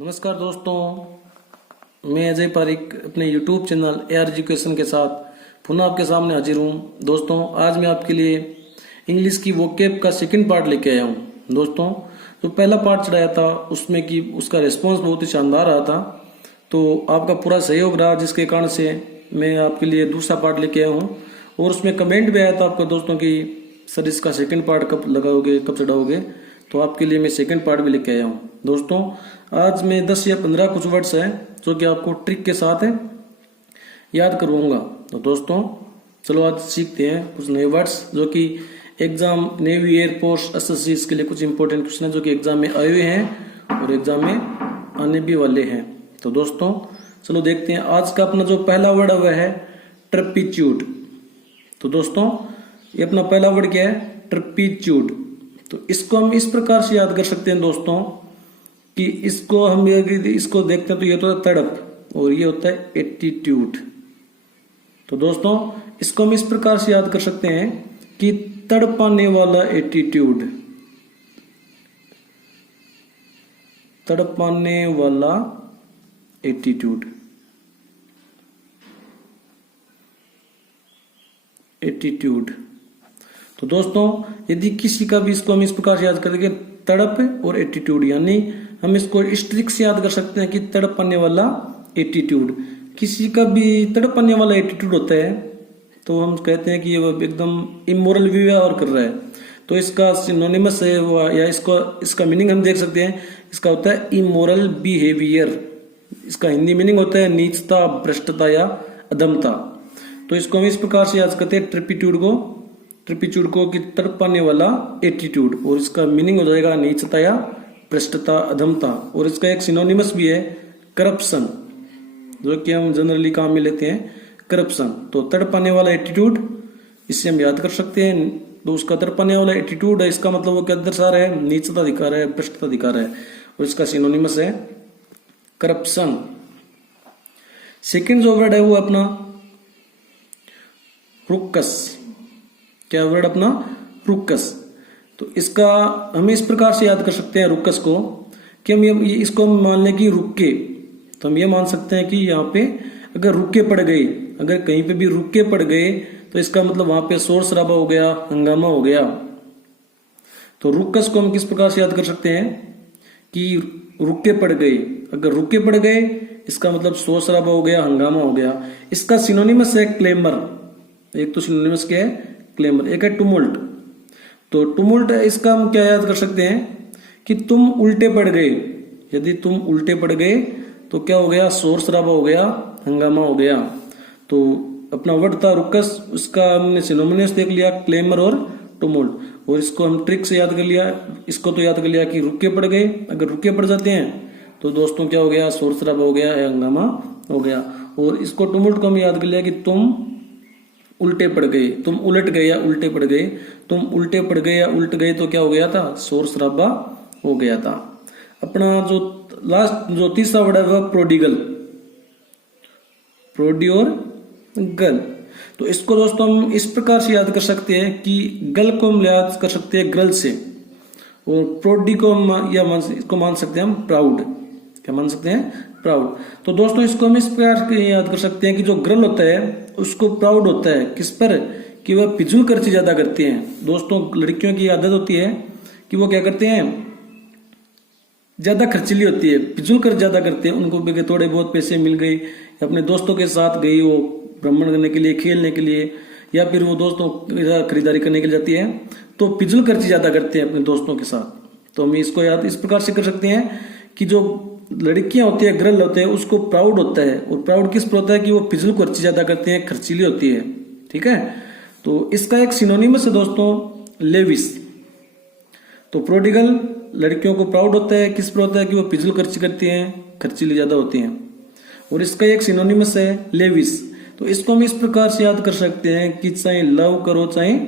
नमस्कार दोस्तों, मैं अजय पारिक अपने YouTube चैनल AR एजुकेशन के साथ पुनः आपके सामने हाजिर हूँ। दोस्तों, आज मैं आपके लिए इंग्लिश की वोकैब का सेकंड पार्ट लेके आया हूँ। दोस्तों, जो पहला पार्ट चढ़ाया था उसमें कि उसका रिस्पांस बहुत ही शानदार रहा था, तो आपका पूरा सहयोग रहा, जिसके कारण से मैं आपके लिए दूसरा पार्ट लेके आया हूँ। और उसमें कमेंट भी आया था आपका दोस्तों की सर इसका सेकंड पार्ट कब लगाओगे, कब चढ़ाओगे, तो आपके लिए मैं सेकंड पार्ट भी लेके आया हूँ। दोस्तों, आज मैं 10 या 15 कुछ वर्ड्स हैं जो कि आपको ट्रिक के साथ याद करवाऊंगा। तो दोस्तों, चलो आज सीखते हैं कुछ नए वर्ड्स जो कि एग्जाम नेवी एयरफोर्स एसएससी इसके लिए कुछ इंपॉर्टेंट क्वेश्चन है जो कि एग्जाम में आए हुए हैं और एग्जाम में आने भी वाले हैं। तो दोस्तों, चलो देखते हैं। आज का अपना जो पहला वर्ड हुआ है ट्रपीच्यूड। तो दोस्तों, ये अपना पहला वर्ड क्या है? ट्रपीच्यूड। तो इसको हम इस प्रकार से याद कर सकते हैं दोस्तों कि इसको हम इसको देखते हैं तो ये तो है तड़प और ये होता है एटीट्यूड। तो दोस्तों, इसको हम इस प्रकार से याद कर सकते हैं कि तड़पाने वाला एटीट्यूड, तड़पाने वाला एटीट्यूड, एटीट्यूड। तो दोस्तों, यदि किसी का भी इसको हम इस प्रकार से याद करेंगे तड़प और एटीट्यूड, यानी हम इसको इस ट्रिक से याद कर सकते हैं कि तड़पने वाला एटीट्यूड। किसी का भी तड़पने वाला एटीट्यूड होता है तो हम कहते हैं कि ये एकदम इमोरल व्यवहार कर रहा है। तो इसका सिनोनिमस है वो, या इसका मीनिंग हम देख सकते हैं। इसका होता है इमोरल बिहेवियर। इसका हिंदी मीनिंग होता है नीचता, भ्रष्टता या अधमता। तो इसको हम इस प्रकार से याद करते हैं ट्रिपिट्यूड को कि तड़पाने वाला एटीट्यूड, और इसका मीनिंग हो जाएगा नीचता या भ्रष्टता, अधमता। और इसका एक सिनोनिमस भी है करप्शन, जो कि हम जनरली काम में लेते हैं, करप्शन। तो तड़पाने वाला एटीट्यूड, इससे हम याद कर सकते हैं। तो उसका तड़पाने वाला एटीट्यूड है, इसका मतलब वो क्या दर्शा रहा है? नीचता दिखा रहा है, भ्रष्टता दिखा रहा है। और इसका सिनोनिमस है करप्शन। सेकेंड जो वर्ड है वो अपना रुक्कस। क्या वर्ड अपना? रुक्कस। तो इसका हम इस प्रकार से याद कर सकते हैं रुक्कस को कि हम इसको हम मान लें कि रुके। तो हम ये मान सकते हैं कि यहाँ पे अगर रुके पड़ गए, अगर कहीं पे भी रुके पड़ गए तो इसका मतलब वहां पे शोर शराबा हो गया, हंगामा हो गया। तो रुक्कस को हम किस प्रकार से याद कर सकते हैं कि रुके पड़ गए। अगर रुके पड़ गए इसका मतलब शोर शराबा हो गया, हंगामा हो गया। इसका सिनोनिमस है क्लेमर। एक तो सिनोनिमस क्या है? क्लेमर। एक है टुमुल्ट। तो टुमुल्ट, इसका हम क्या याद कर सकते हैं कि तुम उल्टे पड़ गए। यदि तुम उल्टे पड़ गए तो क्या हो गया? शोर शराबा हो गया, हंगामा हो गया। तो अपना वर्ड था रुक्कस, उसका हमने सिनोनिमस देख लिया क्लेमर और टुमुल्ट। और इसको हम ट्रिक से याद कर लिया। इसको तो याद कर लिया कि रुके पड़ गए। अगर रुके पड़ जाते हैं तो दोस्तों क्या हो गया? शोर शराबा हो गया, हंगामा हो गया। और इसको टुमुल्ट को हम याद कर लिया कि तुम उल्टे पड़ गए, तुम उलट गए या उल्टे पड़ गए। तुम उल्टे पड़ गए या उल्ट गए तो क्या हो गया था? शोर शराबा हो गया था। अपना जो लास्ट जो तीसरा वर्ड है वह प्रोडिगल। प्रोडी और गल। तो इसको दोस्तों हम इस प्रकार से याद कर सकते हैं कि गल को हम याद कर सकते हैं ग्रल से, और प्रोडी को हम इसको मान सकते हैं हम प्राउड। क्या मान सकते हैं? प्राउड। तो दोस्तों, इसको हम इस प्रकार के याद कर सकते हैं कि जो ग्रल होता है उसको प्राउड होता है किस पर? कि वह फिजूल खर्ची ज्यादा करती हैं। दोस्तों, लड़कियों की आदत होती है कि वो क्या करते हैं? ज्यादा खर्चीली होती है, फिजूल खर्च ज्यादा करते हैं। उनको भी थोड़े बहुत पैसे मिल गए, अपने दोस्तों के साथ गई वो भ्रमण करने के लिए, खेलने के लिए, या फिर वो दोस्तों खरीदारी करने के लिए जाती है, तो फिजूल खर्ची ज्यादा करते हैं अपने दोस्तों के साथ। तो हम इसको याद इस प्रकार से कर सकते हैं कि जो लड़कियां होती है, गर्ल होते हैं, उसको प्राउड होता है। और प्राउड किस पर होता है? कि वो फिजूल खर्ची ज्यादा करते हैं, खर्चीली होती है। ठीक है। तो इसका एक सिनोनिमस है दोस्तों लेविस। तो प्रोडिगल लड़कियों को प्राउड होता है, किस पर होता है? कि वो फिजूल खर्ची करती हैं, खर्चीली ज्यादा होती हैं। और इसका एक सिनोनिमस है लेविस। तो इसको हम इस प्रकार से याद कर सकते हैं कि चाहे लव करो चाहे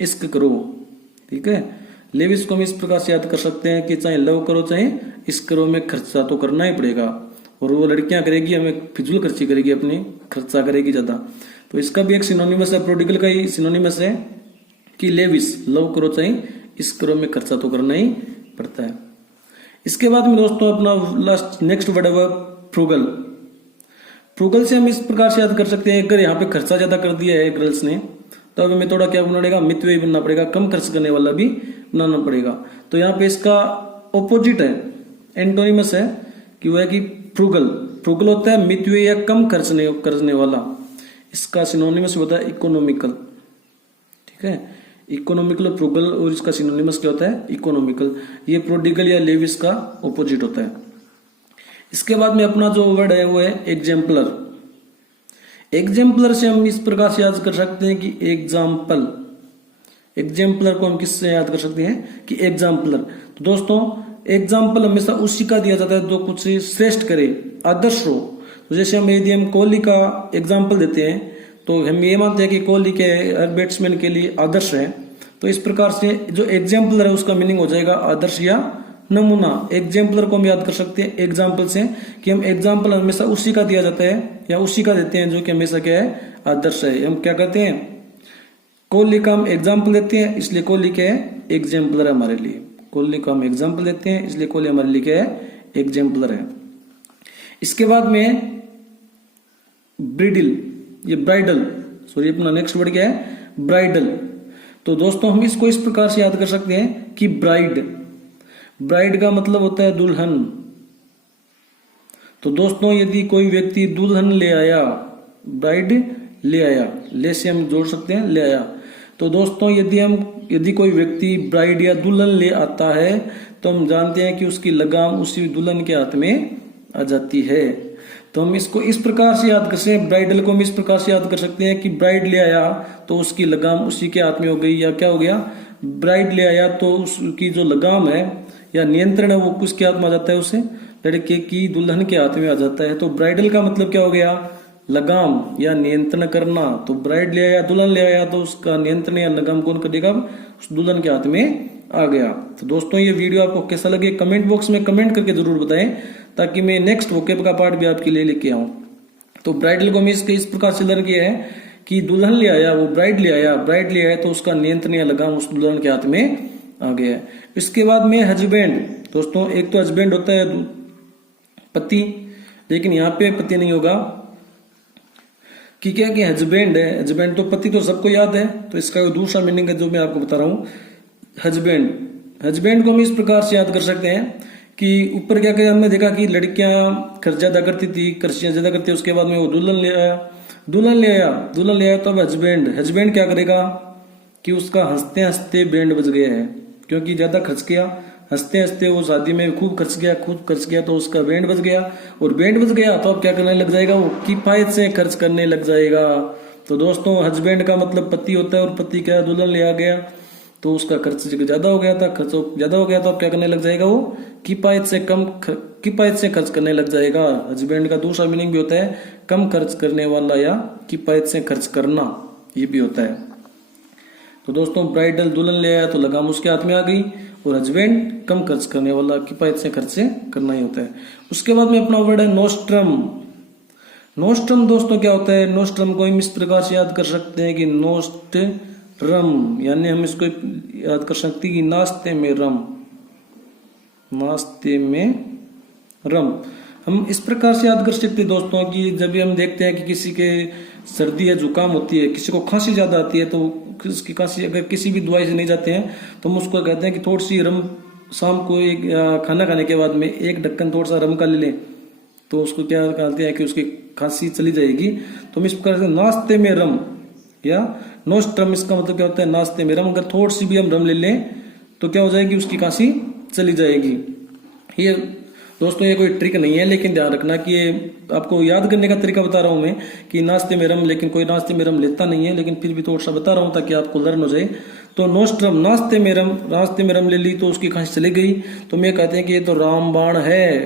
इश्क करो। ठीक है। लेविस को हम इस प्रकार से याद कर सकते हैं कि चाहे लव करो चाहे इश्क करो, में खर्चा तो करना ही पड़ेगा। और वो लड़कियां करेगी, हमें फिजूल खर्ची करेगी, अपनी खर्चा करेगी ज्यादा। तो इसका भी एक सिनोनिमस है, प्रोडिगल का ही सिनोनिमस है कि लेविस, लव करो चाहे इश्क करो, में खर्चा तो करना ही पड़ता है। इसके बाद में दोस्तों अपना लास्ट नेक्स्ट वर्ड है फ्रूगल। फ्रूगल से हम इस प्रकार से याद कर सकते हैं, अगर यहाँ पे खर्चा ज्यादा कर दिया है गर्ल्स ने तो अब हमें थोड़ा क्या बनना पड़ेगा, मितव्ययी बनना पड़ेगा, कम खर्च करने वाला भी बनाना पड़ेगा। तो यहाँ पे इसका ऑपोजिट है, एंटोनिमस है कि वह है कि फ्रूगल। फ्रूगल होता है मितव्ययी या कम खर्चने करने वाला। इसका सिनोनिमस होता है इकोनॉमिकल। ठीक है, इकोनॉमिकल और फ्रूगल, और इसका सिनोनिमस क्या होता है, इकोनॉमिकल। ये प्रोडिगल या लेविस का ऑपोजिट होता है। इसके बाद में अपना जो वर्ड है वो है एग्जाम्पलर। एग्जाम्पलर से हम इस प्रकार से याद कर सकते हैं कि एग्जाम्पल। एग्जाम्पलर को हम किससे याद कर सकते हैं कि एग्जाम्पलर। तो दोस्तों एग्जाम्पल हमेशा उसी का दिया जाता है जो कुछ श्रेष्ठ करे, आदर्श हो। तो जैसे हम यदि हम कोहली का एग्जाम्पल देते हैं तो हम ये मानते हैं कि कोहली के हर बैट्समैन के लिए आदर्श है। तो इस प्रकार से जो एग्जाम्पलर है उसका मीनिंग हो जाएगा आदर्श या नमूना। एग्जाम्पलर को हम याद कर सकते हैं एग्जाम्पल से कि हम एग्जाम्पल हमेशा उसी का दिया जाता है या उसी का देते हैं जो कि हमेशा क्या है, आदर्श है। हम क्या करते हैं, कोहली का हम एग्जाम्पल देते हैं इसलिए कोहली क्या है, एग्जाम्पलर है हमारे लिए। कोहली को हम एग्जाम्पल देते हैं इसलिए कोहली हमारे लिए क्या है, एग्जाम्पलर है। इसके बाद में ब्रिडिल, ये ब्राइडल, सॉरी अपना नेक्स्ट वर्ड क्या है, ब्राइडल। तो दोस्तों हम इसको इस प्रकार से याद कर सकते हैं कि ब्राइड, ब्राइड का मतलब होता है दुल्हन। तो दोस्तों यदि कोई व्यक्ति दुल्हन ले आया, ब्राइड ले आया, ले से हम जोड़ सकते हैं ले आया। तो दोस्तों यदि कोई व्यक्ति ब्राइड या दुल्हन ले आता है तो हम जानते हैं कि उसकी लगाम उसी दुल्हन के हाथ में आ जाती है। तो हम इसको इस प्रकार से याद कर सकते हैं, ब्राइडल को हम इस प्रकार से याद कर सकते हैं कि ब्राइड ले आया तो उसकी लगाम उसी के हाथ में हो गई, या क्या हो गया, ब्राइड ले आया तो उसकी जो लगाम है या नियंत्रण है वो किसके हाथ में आ जाता है, उसे लड़के की दुल्हन के हाथ में आ जाता है। तो ब्राइडल का मतलब क्या हो गया, लगाम या नियंत्रण करना। तो ब्राइड ले आया, दुल्हन ले आया तो उसका नियंत्रण या लगाम कौन करेगा, उस दुल्हन के हाथ में आ गया। तो दोस्तों ये वीडियो आपको कैसा लगे कमेंट बॉक्स में कमेंट करके जरूर बताएं ताकि मैं नेक्स्ट वोकेब का पार्ट भी आपके लिए लेके आऊं। तो ब्राइडल को मैं इस प्रकार से लर्न किया है कि दुल्हन ले आया, वो ब्राइड ले आया, ब्राइड ले आया तो उसका नियंत्रण या लगाम उस दुल्हन के हाथ में आ गया। इसके बाद में हस्बैंड। दोस्तों एक तो हस्बैंड होता है पति, लेकिन यहाँ पे पति नहीं होगा कि क्या कि हस्बैंड है। हस्बैंड तो पति तो सबको याद है, तो इसका दूसरा मीनिंग है जो मैं आपको बता रहा हूँ, हस्बैंड। हस्बैंड को हम इस प्रकार से याद कर सकते हैं कि ऊपर क्या क्या हमने देखा कि लड़कियां खर्च ज्यादा करती थी, खर्चियां ज्यादा करती, उसके बाद में वो दुल्हन ले आया, दुल्हन ले आया तो अब हस्बैंड क्या करेगा कि उसका हंसते हंसते बैंड बज गया है, क्योंकि ज्यादा खर्च किया, हंसते हंसते वो शादी में खूब खर्च गया तो उसका बैंड बज गया, और बैंड बज गया तो अब क्या करने लग जाएगा, वो किफायत से खर्च करने लग जाएगा। तो दोस्तों हस्बैंड का मतलब पति होता है, और पति क्या दुल्हन ले आ गया तो उसका खर्च ज्यादा हो गया था, खर्च ज्यादा हो गया तो अब क्या करने लग जाएगा, वो किफायत से खर्च करने लग जाएगा। हस्बैंड का दूसरा मीनिंग भी होता है कम खर्च करने वाला या किफायत से खर्च करना, ये भी होता है। तो दोस्तों ब्राइडल दुल्हन ले आया तो लगाम उसके हाथ में आ गई, और हस्बैंड कम खर्च करने वाला, किफायत से खर्च करना ही होता है। उसके बाद में अपना वर्ड है नोस्ट्रम। नोस्ट्रम दोस्तों क्या होता है, नोस्ट्रम को हम इस प्रकार से याद कर सकते हैं कि नोस्ट्रम, यानी हम इसको याद कर सकते हैं कि नाश्ते में रम, नाश्ते में रम। हम इस प्रकार से याद कर सकते हैं दोस्तों कि जब भी हम देखते हैं कि किसी के सर्दी या जुकाम होती है, किसी को खांसी ज्यादा आती है, तो उसकी खांसी अगर किसी भी दवाई से नहीं जाते हैं तो हम उसको कहते हैं कि थोड़ी सी रम शाम को एक खाना खाने के बाद में एक ढक्कन थोड़ा सा रम का ले लें, तो उसको क्या कहते हैं कि उसकी खांसी चली जाएगी। तो हम इस प्रकार से नाश्ते में रम या नोस्ट्रम, इसका मतलब क्या होता है, नाश्ते में रम। अगर थोड़ी सी भी हम रम ले लें तो क्या हो जाएगी, उसकी खांसी चली जाएगी। ये दोस्तों ये कोई ट्रिक नहीं है, लेकिन ध्यान रखना कि ये आपको याद करने का तरीका बता रहा हूं मैं कि नाश्ते में रम, लेकिन कोई नाश्ते में रम लेता नहीं है, लेकिन फिर भी थोड़ा सा बता रहा हूं ताकि आपको लर्न हो जाए। तो नोस्ट्रम, नाश्ते में रम ले ली तो उसकी खांसी चली गई, तो मैं कहते हैं कि ये तो रामबाण है।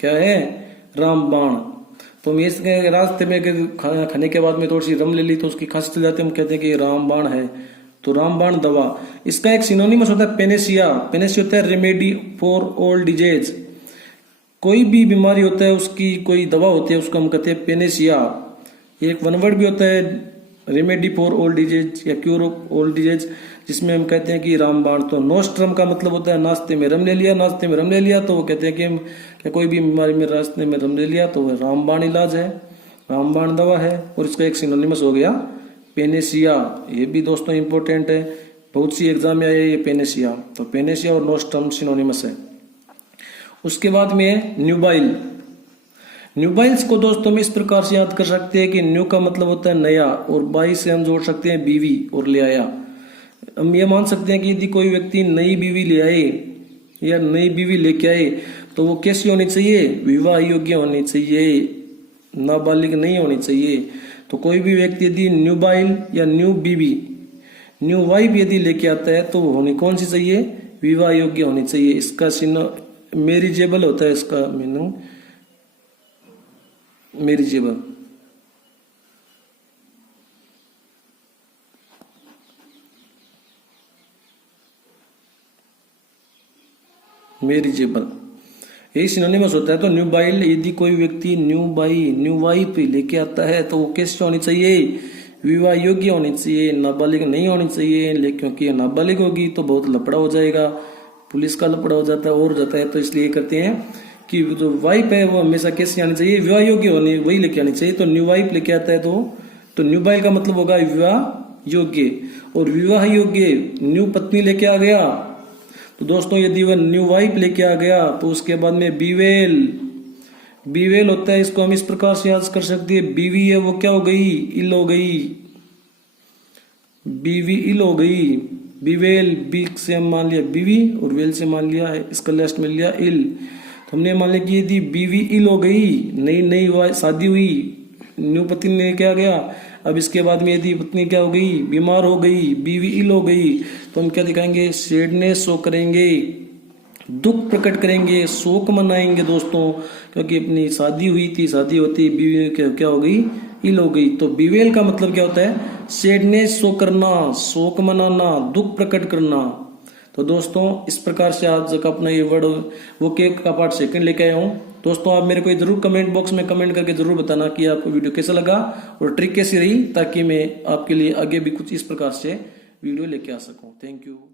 क्या है, रामबाण। तो हम इसके रास्ते में खाने के बाद में थोड़ी सी रम ले ली तो उसकी खांसी चल जाती है, हम कहते हैं कि ये रामबाण है। तो रामबाण दवा। इसका एक सिनोनिमस होता है पेनेसिया। पेनेसिया होता है रेमेडी फॉर ऑल डिजीज। कोई भी बीमारी होता है उसकी कोई दवा होती है, उसको हम कहते हैं पेनेसिया। एक वन वर्ड भी होता है रेमेडी फॉर ओल्ड डिजीज या क्योर ऑफ ओल्ड डिजीज, जिसमें हम कहते हैं कि रामबाण। तो नोस्ट्रम का मतलब होता है नाश्ते में रम ले लिया, नाश्ते में रम ले लिया। तो वो कहते हैं कि कोई भी बीमारी में रास्ते में रम ले लिया तो वह रामबाण इलाज है, रामबाण दवा है। और इसका एक सिनोनिमस हो गया पेनेसिया। ये भी दोस्तों इंपॉर्टेंट है, बहुत सी एग्जाम में आया ये पेनेसिया। तो पेनेसिया और नोस्ट्रम सिनोनिमस है। उसके बाद में न्यूबाइल। न्यूबाइल्स को दोस्तों हम इस प्रकार से याद कर सकते हैं कि न्यू का मतलब होता है नया, और बाई से हम जोड़ सकते हैं बीवी और ले आया। हम ये मान सकते हैं कि यदि कोई व्यक्ति नई बीवी ले आए या नई बीवी लेके आए तो वो कैसी होनी चाहिए, विवाह योग्य होनी चाहिए, नाबालिग नहीं होनी चाहिए। तो कोई भी व्यक्ति यदि न्यूबाइल या न्यू बीवी, न्यू वाइफ यदि लेके आता है तो वो होनी कौन सी चाहिए, विवाह योग्य होनी चाहिए। इसका चिन्ह मैरिजेबल होता है, इसका मीनिंग मैरिजेबल। मैरिजेबल यही सिनोनिमस होता है। तो न्यूबाइल यदि कोई व्यक्ति न्यू वाइफ लेके आता है तो वो कैसे होनी चाहिए, विवाह योग्य होनी चाहिए, नाबालिग नहीं होनी चाहिए। क्योंकि नाबालिग होगी तो बहुत लफड़ा हो जाएगा, पुलिस का लफड़ा हो जाता है और जाता है। तो इसलिए करते हैं कि जो वाइफ है वो हमेशा कैसे आनी चाहिए, विवाह योग्य होनी, वही लेके आनी चाहिए। तो न्यू वाइफ लेके आता है तो न्यूबाइल का मतलब होगा विवाह योग्य। और विवाह योग्य न्यू पत्नी लेके आ गया तो दोस्तों यदि वह न्यू वाइफ लेके आ गया तो उसके बाद में बीवेल, बीवेल होता है। इसको हम इस प्रकार से याद कर सकते हैं, बीवी है वो क्या हो गई, इल हो गई, बीवी इल हो गई। बीवेल, बी से हम मान लिया बीवी और वेल से मान लिया है, इसका लास्ट में लिया इल। तो हमने मान लिया कि यदि बीवी इल हो गई, नई शादी हुई, न्यू पत्नी लेके आ गया, अब इसके बाद में यदि पत्नी क्या हो गई, बीमार हो गई, बीवी इल हो गई, तो हम क्या दिखाएंगे, सैडनेस शो करेंगे, दुख प्रकट करेंगे, शोक मनाएंगे दोस्तों। क्योंकि अपनी शादी हुई थी, शादी होती बीवी क्या हो गई, इल हो गई। तो बीवेल का मतलब क्या होता है, सैडनेस शो करना, शोक मनाना, दुख प्रकट करना। तो दोस्तों इस प्रकार से आज का अपना ये वर्ड वो के का पार्ट सेकंड लेके आया हूँ। दोस्तों आप मेरे को जरूर कमेंट बॉक्स में कमेंट करके जरूर बताना कि आपको वीडियो कैसा लगा और ट्रिक कैसी रही, ताकि मैं आपके लिए आगे भी कुछ इस प्रकार से वीडियो लेके आ सकूं। Thank you.